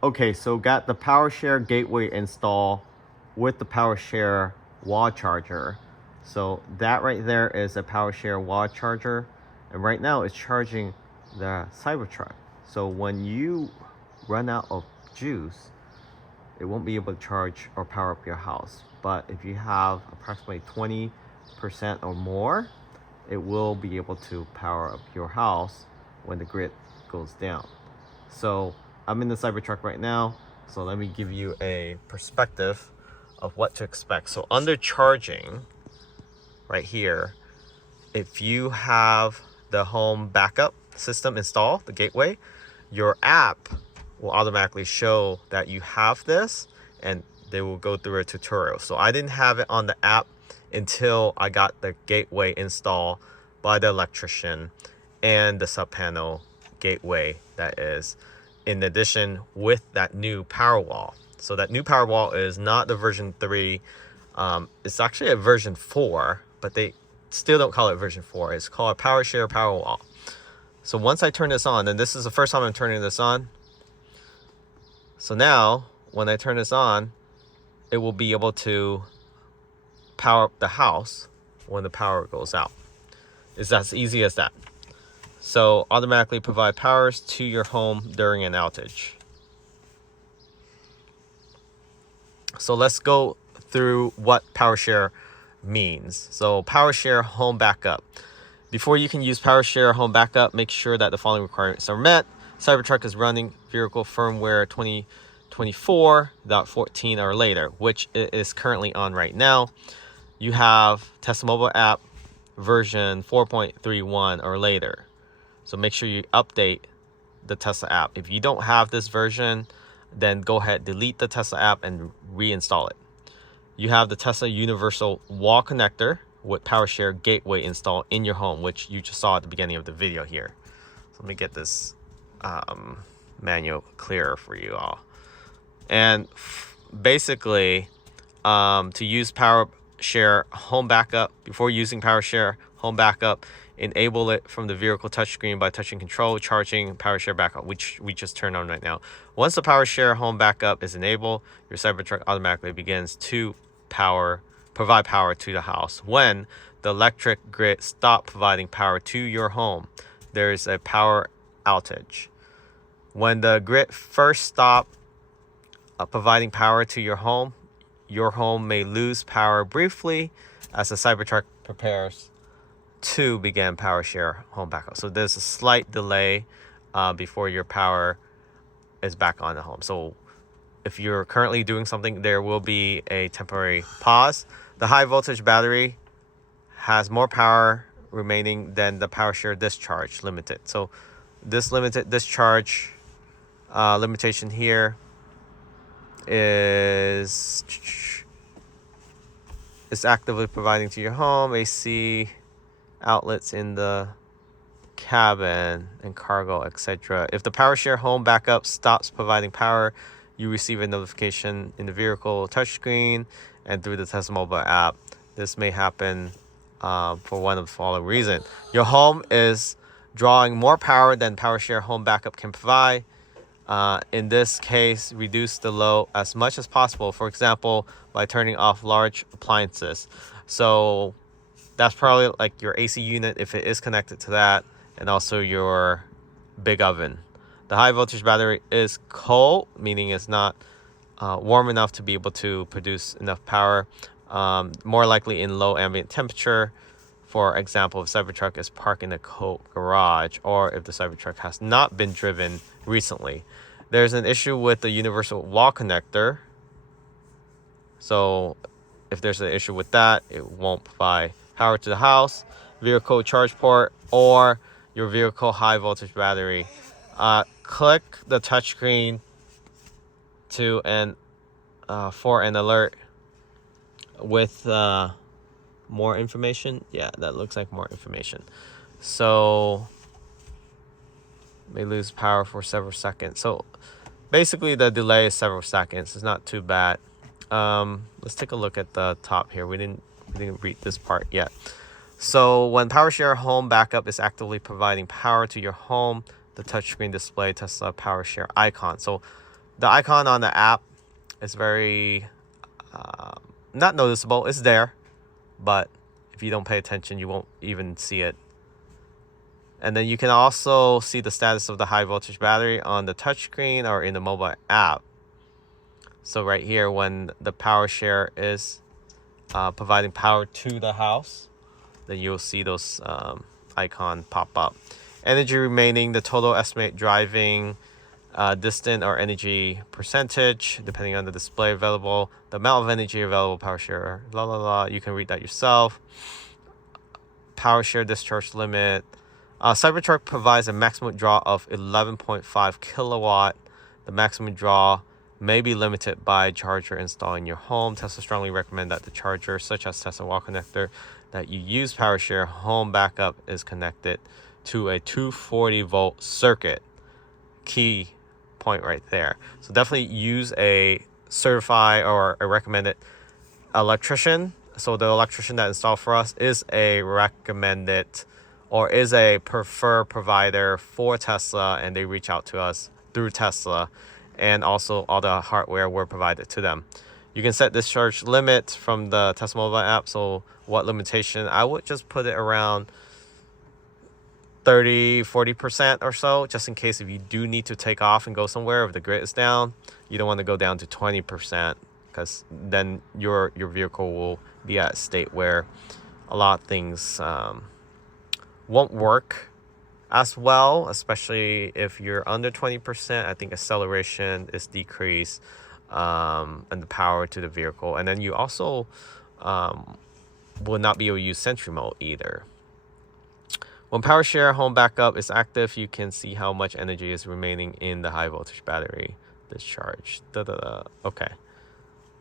Okay, so got the PowerShare gateway installed with the PowerShare wall charger. So that right there is a PowerShare wall charger, and right now it's charging the Cybertruck. So when you run out of juice, it won't be able to charge or power up your house. But if you have approximately 20% or more, it will be able to power up your house when the grid goes down. So I'm in the Cybertruck right now, so let me give you a perspective of what to expect. So under charging, right here, if you have the home backup system installed, the gateway, your app will automatically show that you have this, and they will go through a tutorial. So I didn't have it on the app until I got the gateway installed by the electrician and the sub panel gateway, that is, in addition with that new Powerwall. So that new Powerwall is not the version 3. It's actually a version 4, but they still don't call it version 4. It's called PowerShare Powerwall. So once I turn this on, and this is the first time I'm turning this on. So now when I turn this on, it will be able to power up the house when the power goes out. It's as easy as that. So automatically provide powers to your home during an outage. So let's go through what PowerShare means. So PowerShare Home Backup. Before you can use PowerShare Home Backup, make sure that the following requirements are met. Cybertruck is running vehicle firmware 2024.14 or later, which it is currently on right now. You have Tesla mobile app version 4.31 or later. So make sure you update the Tesla app. If you don't have this version, then go ahead, delete the Tesla app and reinstall it. You have the Tesla Universal Wall Connector with PowerShare Gateway installed in your home, which you just saw at the beginning of the video here. So let me get this manual clearer for you all. And basically, to use PowerShare Home Backup, before using PowerShare Home Backup, enable it from the vehicle touchscreen by touching control, charging PowerShare Backup, which we just turned on right now. Once the PowerShare Home Backup is enabled, your Cybertruck automatically begins to provide power to the house. When the electric grid stops providing power to your home, there is a power outage. When the grid first stops providing power to your home may lose power briefly as the Cybertruck prepares to begin PowerShare Home Backup. So there's a slight delay before your power is back on the home. So if you're currently doing something, there will be a temporary pause. The high voltage battery has more power remaining than the PowerShare discharge limited. So this limited discharge limitation here is actively providing to your home AC outlets in the cabin and cargo, etc. If the PowerShare Home Backup stops providing power, you receive a notification in the vehicle touchscreen and through the Tesla mobile app. This may happen for one of the following reasons. Your home is drawing more power than PowerShare Home Backup can provide. In this case, reduce the load as much as possible, for example, by turning off large appliances. So that's probably like your AC unit if it is connected to that, and also your big oven. The high voltage battery is cold, meaning it's not warm enough to be able to produce enough power. More likely in low ambient temperature. For example, if Cybertruck is parked in a cold garage, or if the Cybertruck has not been driven recently. There's an issue with the universal wall connector. So if there's an issue with that, it won't provide power to the house, vehicle charge port, or your vehicle high voltage battery. Click the touchscreen to for an alert with more information. Yeah, that looks like more information. So may lose power for several seconds. So basically the delay is several seconds. It's not too bad. Let's take a look at the top here. We didn't read this part yet. So when PowerShare Home Backup is actively providing power to your home, the touchscreen display Tesla PowerShare icon. So The icon on the app is very not noticeable. It's there, but if you don't pay attention, you won't even see it. And then you can also see the status of the high voltage battery on the touchscreen or in the mobile app. So right here, when the PowerShare is providing power to the house, then you'll see those icon pop up. Energy remaining, the total estimate driving distance or energy percentage, depending on the display available, the amount of energy available, PowerShare, la la la. You can read that yourself. PowerShare discharge limit. Cybertruck provides a maximum draw of 11.5 kilowatt. The maximum draw may be limited by charger installed in your home. Tesla strongly recommend that the charger, such as Tesla wall connector, that you use PowerShare home backup is connected to a 240 volt circuit. Key point right there. So definitely use a certified or a recommended electrician. So the electrician that installed for us is a recommended or is a preferred provider for Tesla, and they reach out to us through Tesla, and also all the hardware were provided to them. You can set discharge limit from the Tesla mobile app. So what limitation? I would just put it around 30-40% or so, just in case if you do need to take off and go somewhere, if the grid is down, you don't want to go down to 20%, because then your vehicle will be at a state where a lot of things won't work as well, especially if you're under 20%. I think acceleration is decreased, and the power to the vehicle, and then you also will not be able to use Sentry mode either. When PowerShare home backup is active, you can see how much energy is remaining in the high voltage battery discharge. Okay.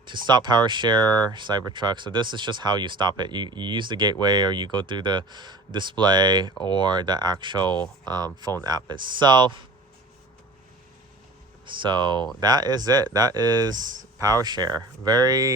To stop PowerShare Cybertruck, so this is just how you stop it. You use the gateway, or you go through the display or the actual phone app itself. So that is it. That is PowerShare. Very